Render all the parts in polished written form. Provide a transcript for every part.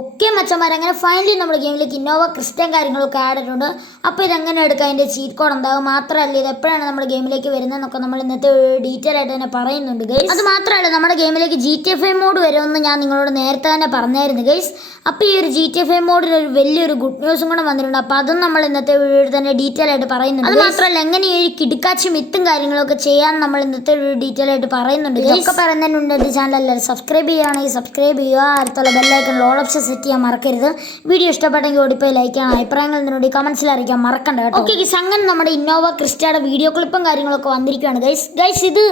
Okay മച്ചന്മാർ, അങ്ങനെ finally നമ്മുടെ ഗെയിമിലേക്ക് Innova Kristen കാര്യങ്ങളൊക്കെ ആഡ് ആയിട്ടുണ്ട്. അപ്പോൾ ഇതെങ്ങനെ എടുക്കാം, അതിൻ്റെ ചീറ്റ് കോഡ് ഉണ്ടാകും, മാത്രമല്ല ഇത് എപ്പോഴാണ് നമ്മുടെ ഗെയിമിലേക്ക് വരുന്നതെന്നൊക്കെ നമ്മൾ ഇന്നത്തെ ഡീറ്റെയിൽ ആയിട്ട് തന്നെ പറയുന്നുണ്ട് ഗൈസ്. അത് മാത്രമല്ല നമ്മുടെ ഗെയിമിലേക്ക് GTA 5 മോഡ് വരുമെന്ന് ഞാൻ നിങ്ങളോട് നേരത്തെ തന്നെ പറഞ്ഞായിരുന്നു ഗൈസ്. അപ്പോൾ ഈ ഒരു GTA 5 മോഡിൽ ഒരു വലിയൊരു ഗുഡ് ന്യൂസും കൂടെ വന്നിട്ടുണ്ട്. അപ്പോൾ അതും നമ്മൾ ഇന്നത്തെ വീഡിയോയിൽ തന്നെ ഡീറ്റെയിൽ ആയിട്ട് പറയുന്നുണ്ട്. അത് മാത്രമല്ല എങ്ങനെ ഈ ഒരു കിടുക്കാച്ചി മിത്തും കാര്യങ്ങളൊക്കെ ചെയ്യാൻ നമ്മൾ ഇന്നത്തെ ഡീറ്റെയിൽ ആയിട്ട് പറയുന്നുണ്ട്. ഇതൊക്കെ പറയുന്നതിനുണ്ട് എൻ്റെ ചാനൽ എല്ലാവരും സബ്സ്ക്രൈബ് ചെയ്യുകയാണെങ്കിൽ സബ്സ്ക്രൈബ് ചെയ്യുക, അടുത്തുള്ള ബെല്ലൈക്കൺ ഓൾ ഓപ്ഷൻ സെറ്റ് ചെയ്യാൻ മറക്കരുത്. വീഡിയോ ഇഷ്ടപ്പെട്ടെങ്കിൽ ഓടിപ്പോയി ലൈക്ക് ചെയ്യണം, അഭിപ്രായങ്ങൾ നിന്നോട് കമൻസിൽ അറിയിക്കാൻ മറക്കണ്ട കേട്ടോ. ഓക്കെ ഗൈസ്, അങ്ങനെ നമ്മുടെ ഇന്നോവ ക്രിസ്റ്റയുടെ വീഡിയോ ക്ലിപ്പും കാര്യങ്ങളൊക്കെ വന്നിരിക്കുകയാണ് ഗൈസ്. ഇത്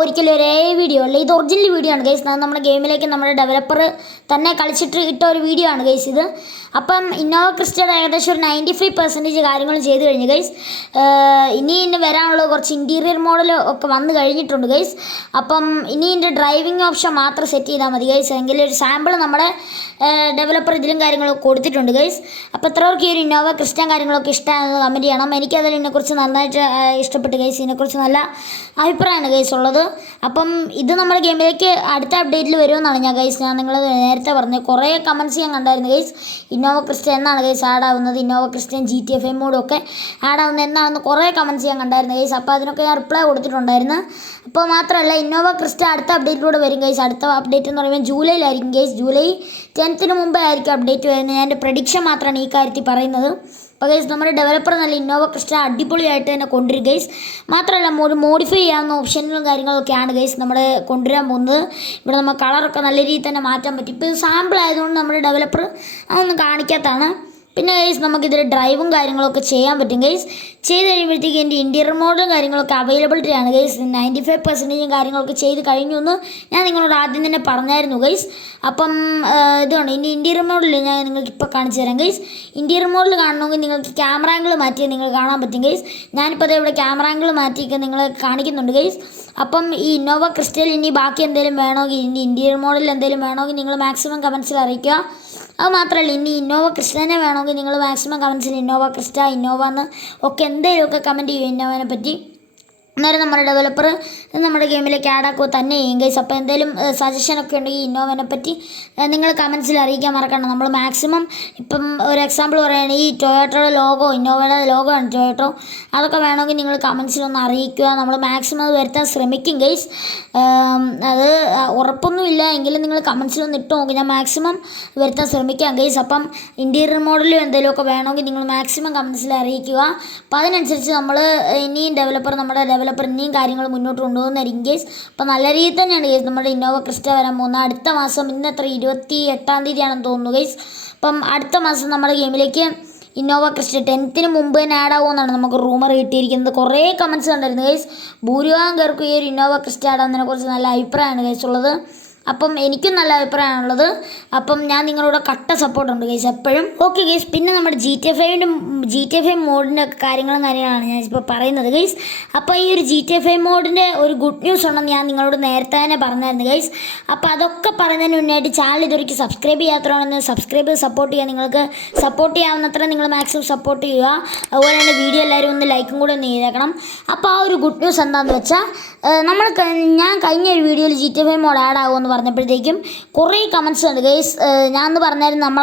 ഒരിക്കലും ഒരു വീഡിയോ അല്ല, ഇത് ഒറിജിനൽ വീഡിയോ ആണ് ഗൈസ്. നമ്മുടെ ഗെയിമിലേക്ക് നമ്മുടെ ഡെവലപ്പർ തന്നെ കളിച്ചിട്ട് ഇട്ട ഒരു വീഡിയോ ആണ് ഗൈസ് ഇത്. അപ്പം ഇന്നോവ ക്രിസ്റ്റയുടെ ഏകദേശം ഒരു 95% കാര്യങ്ങൾ ചെയ്ത് കഴിഞ്ഞു ഗൈസ്. ഇനി വരാനുള്ള കുറച്ച് ഇൻറ്റീരിയർ മോഡൽ ഒക്കെ വന്നു കഴിഞ്ഞിട്ടുണ്ട് ഗൈസ്. അപ്പം ഇനി ഇതിൻ്റെ ഡ്രൈവിംഗ് ഓപ്ഷൻ മാത്രം സെറ്റ് ചെയ്താൽ മതി ഗൈസ്. എങ്കിലും ഒരു സാമ്പിൾ നമ്മുടെ ഡെവലപ്പർ ഇതിലും കാര്യങ്ങളൊക്കെ കൊടുത്തിട്ടുണ്ട് ഗൈസ്. അപ്പോൾ എത്രവർക്ക് ഈ ഒരു ഇന്നോവ ക്രിസ്റ്റൻ കാര്യങ്ങളൊക്കെ ഇഷ്ടമാണെന്ന് കമൻറ്റ് ചെയ്യണം. എനിക്കതിൽ ഇതിനെക്കുറിച്ച് നന്നായിട്ട് ഇഷ്ടപ്പെട്ടു ഗൈസ്. ഇതിനെക്കുറിച്ച് നല്ല അഭിപ്രായമാണ് ഗൈസ് ഉള്ളത്. അപ്പം ഇത് നമ്മുടെ ഗെയിമിലേക്ക് അടുത്ത അപ്ഡേറ്റിൽ വരുമെന്നാണ് ഞാൻ നിങ്ങൾ നേരത്തെ പറഞ്ഞത്. കുറേ കമൻറ്റ്സ് ഞാൻ കണ്ടായിരുന്നു ഗൈസ്. ഇന്നോവ ക്രിസ്റ്റൻ എന്നാണ് ഗൈസ് ആഡ് ആവുന്നത്, ഇന്നോവ ക്രിസ്റ്റൻ GTA 5 മോഡും ഒക്കെ ആഡ് ആവുന്നത് എന്നാണെന്ന് കുറേ കമൻറ്റ്സ് ഞാൻ കണ്ടായിരുന്നു ഗൈസ്. അപ്പോൾ അതിനൊക്കെ ഞാൻ റിപ്ലൈ കൊടുത്തിട്ടുണ്ടായിരുന്നു. അപ്പോൾ മാത്രമല്ല ഇന്നോവ ക്രിസ്റ്റൻ അടുത്ത അപ്ഡേറ്റിലൂടെ വരും ഗൈസ്. അടുത്ത അപ്ഡേറ്റ് എന്ന് പറയുമ്പോൾ ജൂലൈയിലായിരിക്കും ഗൈസ്. ജൂലൈ 10th മുമ്പേ ആയിരിക്കും അപ്ഡേറ്റ് വരുന്നത്. ഞാൻ എൻ്റെ പ്രഡിക്ഷൻ മാത്രമാണ് ഈ കാര്യത്തിൽ പറയുന്നത്. അപ്പോൾ ഗൈസ് നമ്മുടെ ഡെവലപ്പർ നല്ല ഇന്നോവ ക്രിസ്റ്റൻ അടിപൊളിയായിട്ട് തന്നെ കൊണ്ടുവരും ഗൈസ്. മാത്രമല്ല മോഡിഫൈ ചെയ്യാവുന്ന ഓപ്ഷനുകളും കാര്യങ്ങളൊക്കെയാണ് ഗൈസ് നമ്മുടെ കൊണ്ടുവരാൻ പോകുന്നത്. ഇവിടെ നമ്മൾ കളറൊക്കെ നല്ല രീതിയിൽ തന്നെ മാറ്റാൻ പറ്റും. ഇപ്പോൾ ഇത് സാമ്പിൾ ആയതുകൊണ്ട് നമ്മുടെ ഡെവലപ്പർ അതൊന്നും കാണിക്കാത്തതാണ്. പിന്നെ ഗൈസ് നമുക്കിതിൽ ഡ്രൈവും കാര്യങ്ങളൊക്കെ ചെയ്യാൻ പറ്റും ഗൈസ്. ചെയ്ത് കഴിയുമ്പോഴത്തേക്ക് എൻ്റെ ഇൻറ്റീരിയർ മോഡലും കാര്യങ്ങളൊക്കെ അവൈലബിലിറ്റി ആണ് ഗൈസ്. 95% കാര്യങ്ങളൊക്കെ ചെയ്ത് കഴിഞ്ഞു എന്ന് ഞാൻ നിങ്ങളോട് ആദ്യം തന്നെ പറഞ്ഞായിരുന്നു ഗൈസ്. അപ്പം ഇതുകൊണ്ട് ഇനി ഇൻറ്റീരിയർ മോഡൽ ഞാൻ നിങ്ങൾക്ക് ഇപ്പോൾ കാണിച്ചു തരാം ഗൈസ്. ഇൻറ്റീരിയർ മോഡൽ കാണണമെങ്കിൽ നിങ്ങൾക്ക് ക്യാമറ ആംഗിൾ മാറ്റിയാൽ നിങ്ങൾ കാണാൻ പറ്റും ഗൈസ്. ഞാനിപ്പോൾ ഇവിടെ ക്യാമറ ആംഗിൾ മാറ്റിയൊക്കെ നിങ്ങളെ കാണിക്കുന്നുണ്ട് ഗൈസ്. അപ്പം ഈ ഇന്നോവ ക്രിസ്റ്റൽ ഇനി ബാക്കി എന്തെങ്കിലും വേണമെങ്കിൽ ഇനി ഇൻറ്റീരിയർ മോഡൽ എന്തെങ്കിലും വേണമെങ്കിൽ നിങ്ങൾ മാക്സിമം കമൻസിൽ അറിയിക്കുക. അത് മാത്രമല്ല ഇനി ഇന്നോവ ക്രിസ്റ്റനെ വേണമെങ്കിൽ നിങ്ങൾ മാക്സിമം കമൻസിൽ ഇന്നോവ ക്രിസ്റ്റ ഇന്നോവ എന്ന് ഒക്കെ എന്തെങ്കിലുമൊക്കെ കമൻറ്റ് ചെയ്യും ഇന്നോവനെ പറ്റി. അന്നേരം നമ്മുടെ ഡെവലപ്പർ നമ്മുടെ ഗെയിമിലേക്ക് ആഡ് ആക്കുക തന്നെ ചെയ്യും ഗൈസ്. അപ്പോൾ എന്തെങ്കിലും സജഷനൊക്കെ ഉണ്ടെങ്കിൽ ഇന്നോവനെ പറ്റി നിങ്ങൾ കമൻസിൽ അറിയിക്കാൻ മറക്കണം. നമ്മൾ മാക്സിമം ഇപ്പം ഒരു എക്സാമ്പിൾ പറയുകയാണെങ്കിൽ ഈ ടൊയോട്ടയുടെ ലോഗോ, ഇന്നോവയുടെ ലോഗോ ആണ് ടൊയോട്ടോ, അതൊക്കെ വേണമെങ്കിൽ നിങ്ങൾ കമൻസിലൊന്ന് അറിയിക്കുക. നമ്മൾ മാക്സിമം അത് വരുത്താൻ ശ്രമിക്കും ഗൈസ്. അത് ഉറപ്പൊന്നുമില്ല എങ്കിലും നിങ്ങൾ കമൻസിലൊന്ന് ഇട്ട് നോക്കും. ഞാൻ മാക്സിമം വരുത്താൻ ശ്രമിക്കാം ഗൈസ്. അപ്പം ഇൻറ്റീരിയർ മോഡലും എന്തെങ്കിലുമൊക്കെ വേണമെങ്കിൽ നിങ്ങൾ മാക്സിമം കമൻസിൽ അറിയിക്കുക. അപ്പോൾ അതിനനുസരിച്ച് നമ്മൾ ഇനിയും നമ്മുടെ ഡെവലപ്പർ ഇനിയും കാര്യങ്ങൾ മുന്നോട്ട് കൊണ്ടുപോകുന്നതായിരിക്കും ഗൈസ്. അപ്പോൾ നല്ല രീതിയിൽ തന്നെയാണ് ഗൈസ് നമ്മുടെ ഇന്നോവ ക്രിസ്റ്റ വരാൻ പോകുന്നത്. അടുത്ത മാസം ഇന്നത്ര 28ാം തീയതിയാണെന്ന് തോന്നുന്നു ഗൈസ്. അപ്പം അടുത്ത മാസം നമ്മുടെ ഗെയിമിലേക്ക് ഇന്നോവ ക്രിസ്റ്റ 10th മുമ്പ് തന്നെ ആഡ് ആവുമെന്നാണ് നമുക്ക് റൂമർ കിട്ടിയിരിക്കുന്നത്. കുറേ കമൻറ്റ്സ് കണ്ടായിരുന്നു ഗൈസ്. ഭൂരിഭാഗം പേർക്കും ഈ ഒരു ഇന്നോവ ക്രിസ്റ്റ ആഡ് ആവുന്നതിനെക്കുറിച്ച് നല്ല അഭിപ്രായമാണ് ഗൈസ് ഉള്ളത്. അപ്പം എനിക്കും നല്ല അഭിപ്രായമാണുള്ളത്. അപ്പം ഞാൻ നിങ്ങളോട് കട്ട സപ്പോർട്ടുണ്ട് ഗൈസ് എപ്പോഴും. ഓക്കെ ഗൈസ്, പിന്നെ നമ്മുടെ GTA 5 മോഡിൻ്റെ കാര്യങ്ങളാണ് ഞാൻ ഇപ്പോൾ പറയുന്നത് ഗൈസ്. അപ്പോൾ ഈ ഒരു GTA 5 മോഡിൻ്റെ ഒരു ഗുഡ് ന്യൂസ് ഉണ്ടെന്ന് ഞാൻ നിങ്ങളോട് നേരത്തെ തന്നെ പറഞ്ഞായിരുന്നു ഗൈസ്. അപ്പോൾ അതൊക്കെ പറയുന്നതിന് മുന്നായിട്ട് ചാനൽ ഇതുവരെയ്ക്ക് സബ്സ്ക്രൈബ് ചെയ്യാത്തവരാണെന്ന് സബ്സ്ക്രൈബ് സപ്പോർട്ട് ചെയ്യുക. നിങ്ങൾക്ക് സപ്പോർട്ട് ചെയ്യാവുന്നത്ര നിങ്ങൾ മാക്സിമം സപ്പോർട്ട് ചെയ്യുക. അതുപോലെ തന്നെ വീഡിയോ എല്ലാവരും ഒന്ന് ലൈക്കും കൂടെ ഒന്ന് ചെയ്തേക്കണം. അപ്പോൾ ആ ഒരു ഗുഡ് ന്യൂസ് എന്താണെന്ന് വെച്ചാൽ ഞാൻ കഴിഞ്ഞ ഒരു വീഡിയോയിൽ GTA 5 മോഡ് ആഡ് ആകുമെന്ന് പറഞ്ഞപ്പോഴത്തേക്കും കുറേ കമൻറ്റ്സ് ഉണ്ട് ഗൈസ്. ഞാൻ പറഞ്ഞായിരുന്നു നമ്മൾ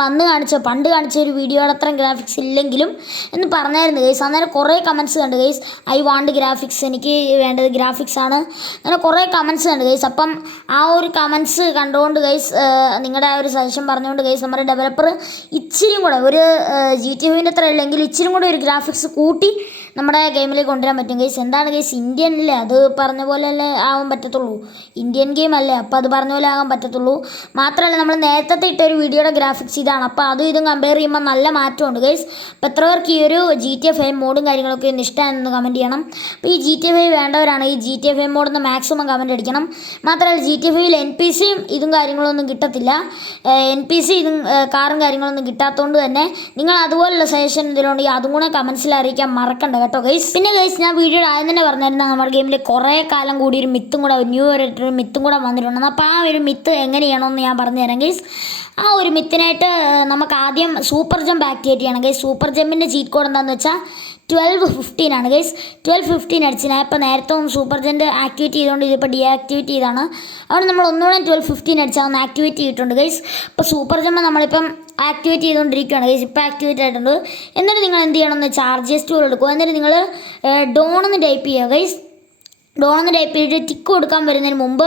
പണ്ട് കാണിച്ച ഒരു വീഡിയോയുടെ അത്രയും ഗ്രാഫിക്സ് ഇല്ലെങ്കിലും എന്ന് പറഞ്ഞായിരുന്നു ഗൈസ്. അന്നേരം കുറേ കമൻറ്റ്സ് കണ്ട് ഗൈസ്. ഐ വാണ്ട് ഗ്രാഫിക്സ്, എനിക്ക് വേണ്ടത് ഗ്രാഫിക്സ് ആണ്, അങ്ങനെ കുറേ കമൻറ്റ്സ് കണ്ട് ഗൈസ്. അപ്പം ആ ഒരു കമൻറ്റ്സ് കണ്ടുകൊണ്ട് ഗൈസ് നിങ്ങളുടെ ആ ഒരു സജഷൻ പറഞ്ഞുകൊണ്ട് ഗൈസ് നമ്മുടെ ഡെവലപ്പർ ഇച്ചിരി കൂടെ ഒരു GTA 5 അത്ര ഇല്ലെങ്കിൽ ഇച്ചിരി കൂടെ ഒരു ഗ്രാഫിക്സ് കൂട്ടി നമ്മുടെ ഗെയിമിലേക്ക് കൊണ്ടുവരാൻ പറ്റും ഗൈസ്. എന്താണ് ഗൈസ്, ഇന്ത്യനല്ലേ, അത് പറഞ്ഞ പോലെ അല്ലേ ആവാൻ പറ്റത്തുള്ളൂ, ഇന്ത്യൻ ഗെയിം അല്ലേ, അപ്പോൾ അത് പറഞ്ഞ പോലെ ആകാൻ പറ്റത്തുള്ളൂ. മാത്രമല്ല നമ്മൾ നേരത്തെ ഇട്ട ഒരു വീഡിയോയുടെ ഗ്രാഫിക്സ് ഇതാണ്. അപ്പോൾ അതും ഇതും കമ്പയർ ചെയ്യുമ്പോൾ നല്ല മാറ്റമുണ്ട് ഗൈസ്. അപ്പോൾ എത്ര പേർക്ക് ഈ ഒരു GTA 5 മോഡും കാര്യങ്ങളൊക്കെ ഒന്ന് ഇഷ്ടമാണെന്ന് കമൻറ്റ് ചെയ്യണം. അപ്പോൾ ഈ GTA 5 വേണ്ടവരാണ് ഈ GTA 5 മോഡെന്ന് മാക്സിമം കമൻറ്റ് അടിക്കണം. മാത്രമല്ല GTA 5 NPCയും ഇതും കാര്യങ്ങളൊന്നും കിട്ടത്തില്ല. NPC ഇതും കാറും കാര്യങ്ങളൊന്നും കിട്ടാത്തതുകൊണ്ട് തന്നെ നിങ്ങൾ അതുപോലുള്ള സജഷൻ ഇതിലുണ്ടെങ്കിൽ അതും കൂടെ കമൻസിൽ അറിയിക്കാൻ മറക്കണ്ട കേട്ടോ ഗൈസ്. പിന്നെ ഗൈസ് ഞാൻ വീഡിയോയുടെ ആദ്യം തന്നെ പറഞ്ഞിരുന്ന നമ്മുടെ ഗെയിമിൽ കുറേ കാലം കൂടി ഒരു മിത്തും കൂടെ ന്യൂ ഇയർ ഒരു മിത്തും കൂടെ വന്നിട്ടുണ്ട്. അപ്പോൾ ആ ഒരു മിത്ത് എങ്ങനെ ചെയ്യണമെന്ന് ഞാൻ പറഞ്ഞുതരാം ഗൈസ്. ആ ഒരു മിത്തിനായിട്ട് നമുക്ക് ആദ്യം സൂപ്പർ ജമ്പ് ആക്ടിവേറ്റ് ചെയ്യണം ഗൈസ്. സൂപ്പർ ജമ്പിൻ്റെ ചീറ്റ് കോഡ് എന്താണെന്ന് വെച്ചാൽ 12:15 ആണ് ഗൈസ്. 12:15 അടിച്ച് ഞാൻ ഇപ്പോൾ നേരത്തെ സൂപ്പർ ജമ്പ് ആക്ടിവേറ്റ് ചെയ്തുകൊണ്ട് ഇതിപ്പോൾ ഡീആക്ടിവേറ്റ് ചെയ്താണ്. അതുകൊണ്ട് നമ്മൾ ഒന്നുകൂടെ 12:15 അടിച്ചാൽ ഒന്ന് ആക്ടിവേറ്റ് ചെയ്തിട്ടുണ്ട് ഗൈസ്. ഇപ്പോൾ സൂപ്പർ ജമ്പ് നമ്മളിപ്പം ആക്ടിവേറ്റ് ചെയ്തുകൊണ്ടിരിക്കുകയാണ് ഗൈസ്. ഇപ്പോൾ ആക്ടിവേറ്റ് ആയിട്ടുണ്ട്. എന്നിട്ട് നിങ്ങൾ എന്ത് ചെയ്യണമെന്ന് ചാർജസ് ടൂൾ എടുക്കുക. എന്നിട്ട് നിങ്ങൾ ഡോണെന്ന് ടൈപ്പ് ചെയ്യുക ഗൈസ്. ഡോണെന്ന് ടൈപ്പ് ചെയ്തിട്ട് ടിക്ക് കൊടുക്കാൻ വരുന്നതിന് മുമ്പ്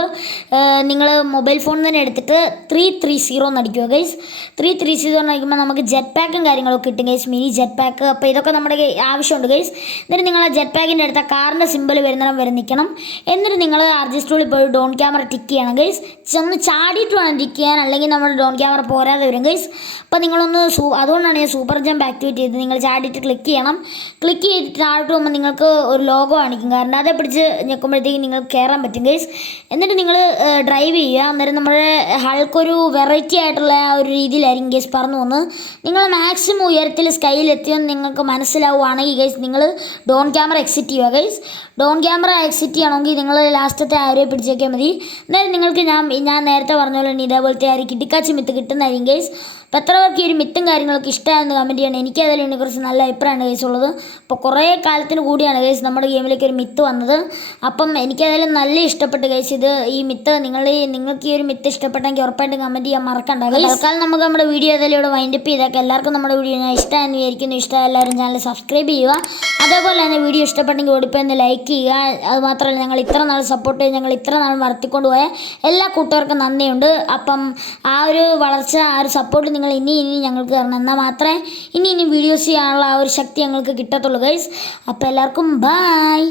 നിങ്ങൾ മൊബൈൽ ഫോണിൽ തന്നെ എടുത്തിട്ട് 330 എന്ന് അടിക്കുക ഗൈസ്. 330 എന്ന് അടിക്കുമ്പോൾ നമുക്ക് ജെറ്റ് പാക്കും കാര്യങ്ങളൊക്കെ കിട്ടും ഗൈസ്, മിനി ജെറ്റ് പാക്ക്. അപ്പോൾ ഇതൊക്കെ നമ്മുടെ ആവശ്യമുണ്ട് ഗൈസ്. എന്നിട്ട് നിങ്ങൾ ആ ജെറ്റ് പാക്കിൻ്റെ അടുത്ത കാറിൻ്റെ സിമ്പിൾ വരുന്നിടം വരെ നിൽക്കണം. എന്നിട്ട് നിങ്ങൾ അഡ്ജസ്റ്റോളിൽ പോയി ഡോൺ ക്യാമറ ടിക്ക് ചെയ്യണം ഗൈസ്. ഒന്ന് ചാടിയിട്ട് വേണം ടിക്ക് ചെയ്യാൻ, അല്ലെങ്കിൽ നമ്മുടെ ഡോൺ ക്യാമറ പോരാതെ വരും ഗൈസ്. അപ്പോൾ നിങ്ങളൊന്ന് അതുകൊണ്ടാണ് ഞാൻ സൂപ്പർ ജമ്പ് ആക്ടിവേറ്റ് ചെയ്തത്. നിങ്ങൾ ചാടിയിട്ട് ക്ലിക്ക് ചെയ്യണം. ക്ലിക്ക് ചെയ്തിട്ട് താഴോട്ട് പോകുമ്പോൾ നിങ്ങൾക്ക് ഒരു ലോഗോ കാണിക്കും, കാരണം അതേ പിടിച്ച് ക്കുമ്പോഴത്തേക്ക് നിങ്ങൾക്ക് കയറാൻ പറ്റും ഗൈസ്. എന്നിട്ട് നിങ്ങൾ ഡ്രൈവ് ചെയ്യുക. അന്നേരം നമ്മുടെ ഹൾക്കൊരു വെറൈറ്റി ആയിട്ടുള്ള ആ ഒരു രീതിയിലായിരിക്കും ഗൈസ് പറന്നു പോകുന്നത്. നിങ്ങൾ മാക്സിമം ഉയരത്തിൽ സ്കൈയിൽ എത്തിയെന്ന് നിങ്ങൾക്ക് മനസ്സിലാവുകയാണെങ്കിൽ ഗൈസ് നിങ്ങൾ ഡോൺ ക്യാമറ എക്സിറ്റ് ചെയ്യുക ഗൈസ്. ഡോൺ ക്യാമറ എക്സിറ്റ് ചെയ്യണമെങ്കിൽ നിങ്ങൾ ലാസ്റ്റത്തെ ആരോയെ പിടിച്ചേക്കാൻ മതി. എന്നാലും നിങ്ങൾക്ക് ഞാൻ നേരത്തെ പറഞ്ഞ പോലെ ഇതേപോലത്തെ ആര് കിട്ടിക്കാച്ചി മിത്ത് കിട്ടുന്നതായിരിക്കും ഗൈസ്. അപ്പോൾ എത്ര പേർക്ക് ഈ ഒരു മിത്തും കാര്യങ്ങളൊക്കെ ഇഷ്ടമായെന്ന് കമൻറ്റ് ചെയ്യണം. എനിക്ക് അതിനെക്കുറിച്ച് നല്ല അഭിപ്രായമാണ് ഗൈസ് ഉള്ളത്. അപ്പോൾ കുറേ കാലത്തിന് കൂടിയാണ് ഗൈസ് നമ്മുടെ ഗെയിമിലേക്ക് ഒരു മിത്ത് വന്നത്. അപ്പം എനിക്കതിലും നല്ല ഇഷ്ടപ്പെട്ടു ഗൈസ് ഈ മിത്ത്. നിങ്ങൾക്ക് ഈ ഒരു മിത്ത് ഇഷ്ടപ്പെട്ടെങ്കിൽ ഉറപ്പായിട്ടും കമൻറ്റ് ചെയ്യാൻ മറക്കണ്ട. തൽക്കാലം നമുക്ക് നമ്മുടെ വീഡിയോ ഏതായാലും ഇവിടെ വൈൻഡപ്പ് ചെയ്തേക്കാം. എല്ലാവർക്കും നമ്മുടെ വീഡിയോ ഞാൻ ഇഷ്ടമായെന്ന് വിചാരിക്കുന്നു. ഇഷ്ടമായ എല്ലാവരും ചാനൽ സബ്സ്ക്രൈബ് ചെയ്യുക. അതേപോലെ തന്നെ വീഡിയോ ഇഷ്ടപ്പെട്ടെങ്കിൽ ഓടിപ്പോയി ഒന്ന് ലൈക്ക് ചെയ്യുക. അതുമാത്രമല്ല ഞങ്ങൾ ഇത്ര നാൾ സപ്പോർട്ട് ചെയ്ത് ഞങ്ങൾ ഇത്ര നാൾ വളർത്തിക്കൊണ്ട് പോയ എല്ലാ കൂട്ടുകാർക്കും നന്ദിയുണ്ട്. അപ്പം ആ ഒരു വളർച്ച, ആ ഒരു സപ്പോർട്ട് നിങ്ങൾ ഇനി ഞങ്ങൾക്ക് തരണം. എന്നാൽ മാത്രമേ ഇനി വീഡിയോസ് ചെയ്യാനുള്ള ആ ഒരു ശക്തി ഞങ്ങൾക്ക് കിട്ടത്തുള്ളൂ ഗൈസ്. അപ്പോൾ എല്ലാവർക്കും ബൈ.